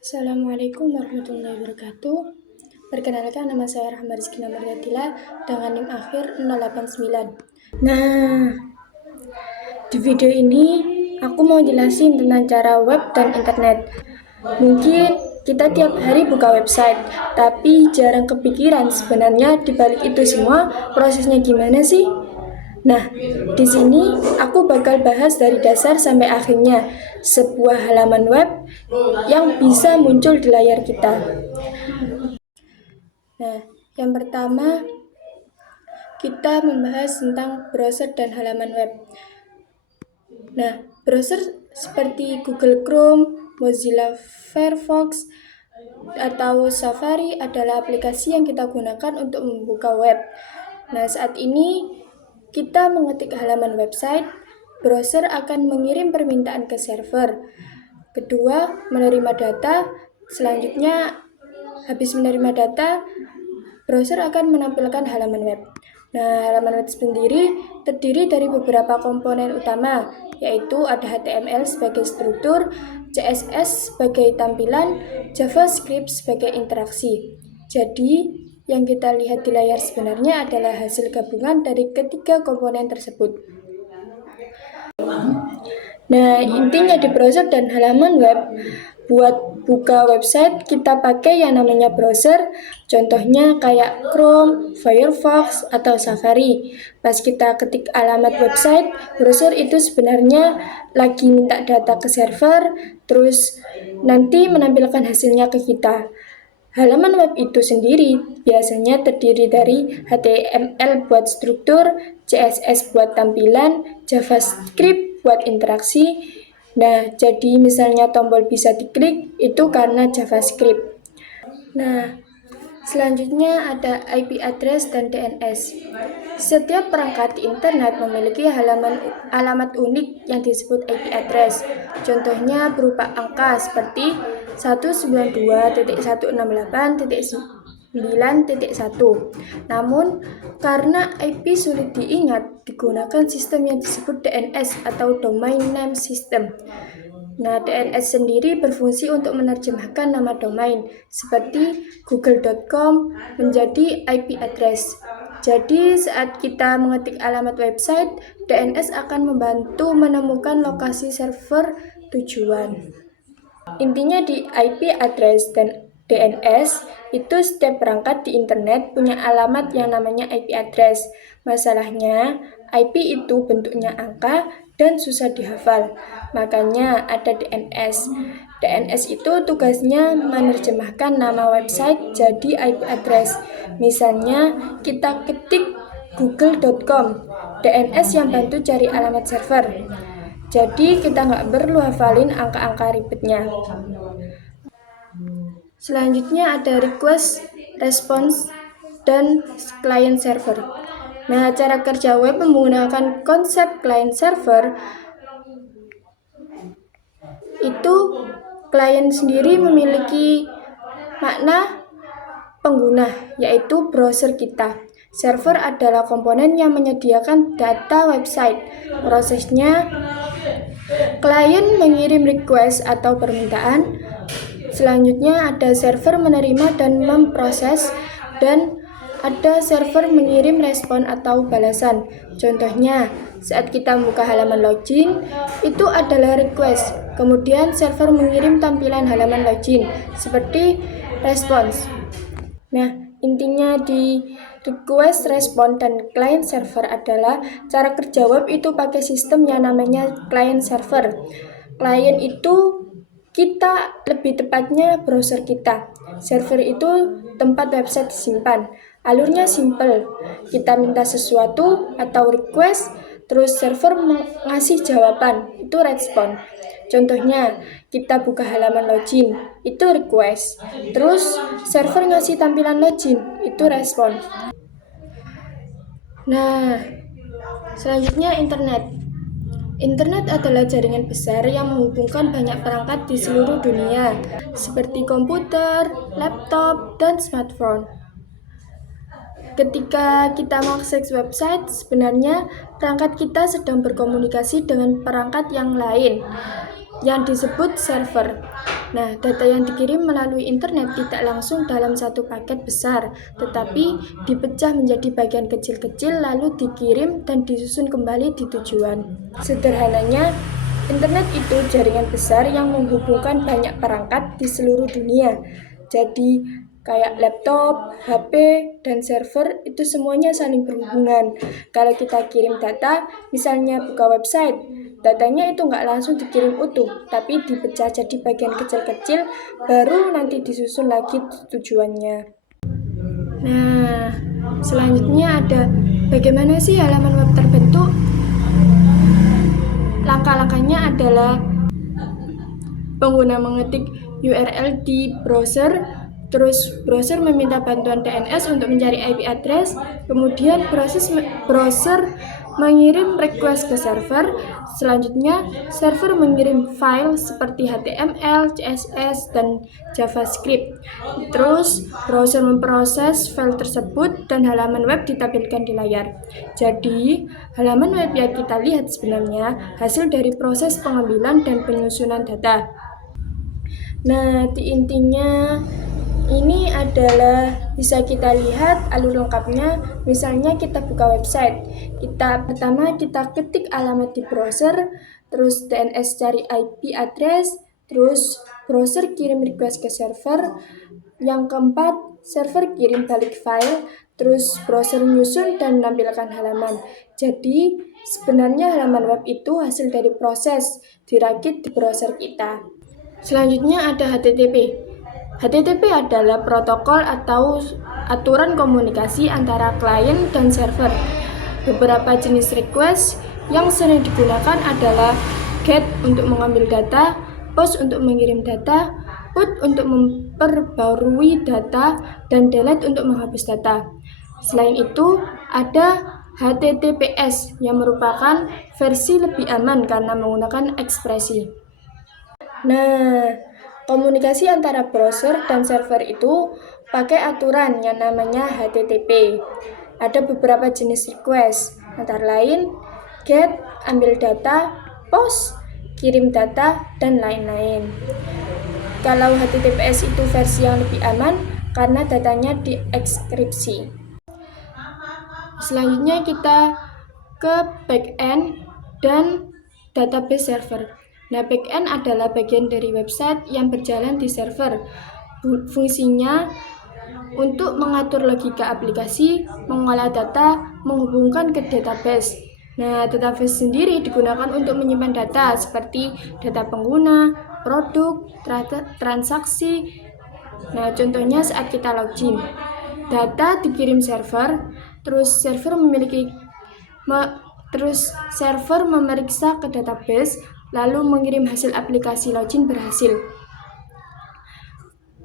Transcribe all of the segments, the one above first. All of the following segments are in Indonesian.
Assalamualaikum warahmatullahi wabarakatuh. Perkenalkan, nama saya Rahma Rizky Namardadila dengan NIM akhir 089. Nah, di video ini aku mau jelasin tentang cara web dan internet. Mungkin kita tiap hari buka website, tapi jarang kepikiran sebenarnya di balik itu semua prosesnya gimana sih? Nah, di sini aku bakal bahas dari dasar sampai akhirnya sebuah halaman web yang bisa muncul di layar kita. Nah, yang pertama kita membahas tentang browser dan halaman web. Nah, browser seperti Google Chrome, Mozilla Firefox, atau Safari adalah aplikasi yang kita gunakan untuk membuka web. Nah, saat ini kita mengetik halaman website, browser akan mengirim permintaan ke server. Kedua, menerima data. Selanjutnya, habis menerima data, browser akan menampilkan halaman web. Nah, halaman web sendiri terdiri dari beberapa komponen utama, yaitu ada HTML sebagai struktur, CSS sebagai tampilan, JavaScript sebagai interaksi. Jadi, yang kita lihat di layar sebenarnya adalah hasil gabungan dari ketiga komponen tersebut. Nah, intinya di browser dan halaman web, buat buka website kita pakai yang namanya browser, contohnya kayak Chrome, Firefox, atau Safari. Pas kita ketik alamat website, browser itu sebenarnya lagi minta data ke server, terus nanti menampilkan hasilnya ke kita. Halaman web itu sendiri biasanya terdiri dari HTML buat struktur, CSS buat tampilan, JavaScript buat interaksi. Nah, jadi misalnya tombol bisa diklik, itu karena JavaScript. Nah, selanjutnya ada IP address dan DNS. Setiap perangkat di internet memiliki alamat unik yang disebut IP address. Contohnya berupa angka seperti 192.168.9.1. Namun, karena IP sulit diingat, digunakan sistem yang disebut DNS atau Domain Name System. Nah, DNS sendiri berfungsi untuk menerjemahkan nama domain, seperti google.com menjadi IP address. Jadi, saat kita mengetik alamat website, DNS akan membantu menemukan lokasi server tujuan. Intinya di IP address dan DNS, itu setiap perangkat di internet punya alamat yang namanya IP address. Masalahnya, IP itu bentuknya angka dan susah dihafal. Makanya ada DNS. DNS itu tugasnya menerjemahkan nama website jadi IP address. Misalnya, kita ketik google.com, DNS yang bantu cari alamat server. Jadi kita nggak perlu hafalin angka-angka ribetnya. Selanjutnya ada request, response, dan client server. Nah, cara kerja web menggunakan konsep client server itu klien sendiri memiliki makna pengguna, yaitu browser kita. Server adalah komponen yang menyediakan data website. Prosesnya, klien mengirim request atau permintaan. Selanjutnya ada server menerima dan memproses, dan ada server mengirim respon atau balasan. Contohnya, saat kita buka halaman login, itu adalah request. Kemudian server mengirim tampilan halaman login, seperti response. Nah, intinya di request, respon, dan client server adalah cara kerja web itu pakai sistem yang namanya client server. Client itu kita, lebih tepatnya browser kita. Server itu tempat website disimpan. Alurnya simple. Kita minta sesuatu atau request, terus server ngasih jawaban, itu respon. Contohnya, kita buka halaman login, itu request. Terus server ngasih tampilan login, itu respon. Nah, selanjutnya internet. Internet adalah jaringan besar yang menghubungkan banyak perangkat di seluruh dunia, seperti komputer, laptop, dan smartphone. Ketika kita mengakses website, sebenarnya perangkat kita sedang berkomunikasi dengan perangkat yang lain. yang disebut server. Nah, data yang dikirim melalui internet tidak langsung dalam satu paket besar, tetapi dipecah menjadi bagian kecil-kecil lalu dikirim dan disusun kembali di tujuan. Sederhananya, internet itu jaringan besar yang menghubungkan banyak perangkat di seluruh dunia. Jadi, kayak laptop, HP, dan server itu semuanya saling berhubungan. Kalau kita kirim data, misalnya buka website, datanya itu nggak langsung dikirim utuh, tapi dipecah jadi bagian kecil-kecil, baru nanti disusun lagi tujuannya. Nah, selanjutnya ada bagaimana sih halaman web terbentuk? Langkah-langkahnya adalah pengguna mengetik URL di browser, terus browser meminta bantuan DNS untuk mencari IP address, kemudian browser mengirim request ke server, selanjutnya server mengirim file seperti HTML, CSS, dan JavaScript. Terus browser memproses file tersebut dan halaman web ditampilkan di layar. Jadi, halaman web yang kita lihat sebenarnya hasil dari proses pengambilan dan penyusunan data. Nah, di intinya ini adalah bisa kita lihat alur lengkapnya. Misalnya kita buka website, pertama kita ketik alamat di browser, terus DNS cari IP address, terus browser kirim request ke server. Yang keempat, server kirim balik file, terus browser nyusun dan menampilkan halaman. Jadi, sebenarnya halaman web itu hasil dari proses dirakit di browser kita. Selanjutnya ada HTTP. HTTP adalah protokol atau aturan komunikasi antara klien dan server. Beberapa jenis request yang sering digunakan adalah GET untuk mengambil data, POST untuk mengirim data, PUT untuk memperbarui data, dan DELETE untuk menghapus data. Selain itu, ada HTTPS yang merupakan versi lebih aman karena menggunakan ekspresi. Nah, komunikasi antara browser dan server itu pakai aturan yang namanya HTTP. Ada beberapa jenis request, antara lain GET, ambil data, POST, kirim data, dan lain-lain. Kalau HTTPS itu versi yang lebih aman karena datanya dienkripsi. Selanjutnya kita ke backend dan database server. Nah, backend adalah bagian dari website yang berjalan di server. Fungsinya untuk mengatur logika aplikasi, mengolah data, menghubungkan ke database. Nah, database sendiri digunakan untuk menyimpan data seperti data pengguna, produk, transaksi. Nah, contohnya saat kita login, data dikirim server, terus server memeriksa ke database, lalu mengirim hasil aplikasi login berhasil.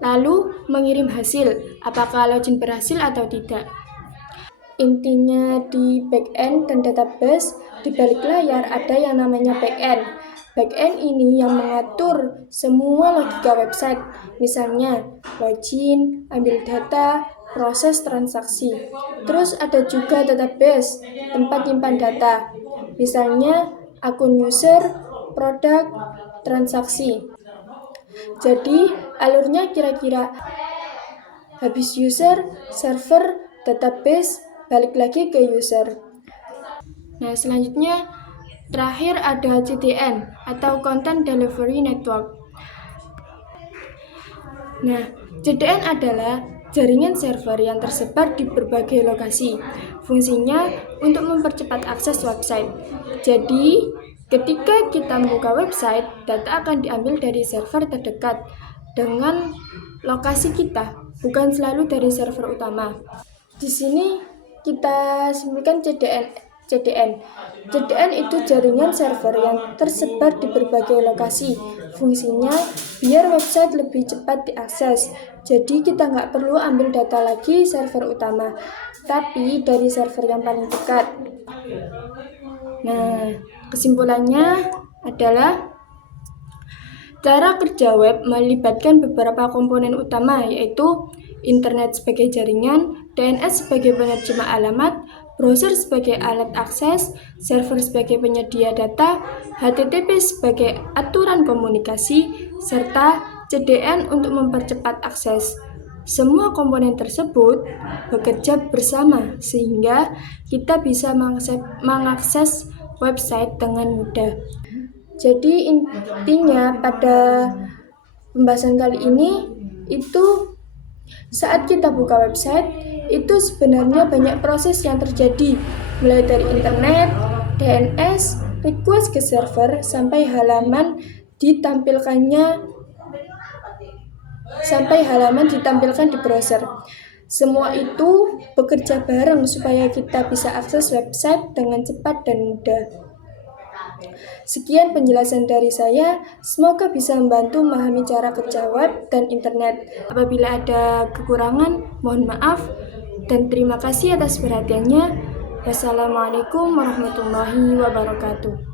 Lalu mengirim hasil, apakah login berhasil atau tidak. Intinya di backend dan database, di balik layar ada yang namanya backend. Backend ini yang mengatur semua logika website, misalnya login, ambil data, proses transaksi. Terus ada juga database, tempat nyimpan data, misalnya akun user, produk, transaksi. Jadi, alurnya kira-kira habis user, server, database, balik lagi ke user. Nah, selanjutnya terakhir ada CDN atau Content Delivery Network. Nah, CDN adalah jaringan server yang tersebar di berbagai lokasi. Fungsinya untuk mempercepat akses website. Jadi, ketika kita membuka website, data akan diambil dari server terdekat dengan lokasi kita, bukan selalu dari server utama. Di sini kita simpulkan CDN. CDN itu jaringan server yang tersebar di berbagai lokasi. Fungsinya biar website lebih cepat diakses. Jadi kita nggak perlu ambil data lagi server utama, tapi dari server yang paling dekat. Nah, kesimpulannya adalah cara kerja web melibatkan beberapa komponen utama, yaitu internet sebagai jaringan, DNS sebagai penerjemah alamat, browser sebagai alat akses, server sebagai penyedia data, HTTP sebagai aturan komunikasi, serta CDN untuk mempercepat akses. Semua komponen tersebut bekerja bersama sehingga kita bisa mengakses website dengan mudah. Jadi intinya pada pembahasan kali ini itu saat kita buka website itu sebenarnya banyak proses yang terjadi, mulai dari internet, DNS, request ke server sampai halaman ditampilkan di browser. Semua itu bekerja bareng supaya kita bisa akses website dengan cepat dan mudah. Sekian penjelasan dari saya, semoga bisa membantu memahami cara kerja web dan internet. Apabila ada kekurangan, mohon maaf, dan terima kasih atas perhatiannya. Wassalamualaikum warahmatullahi wabarakatuh.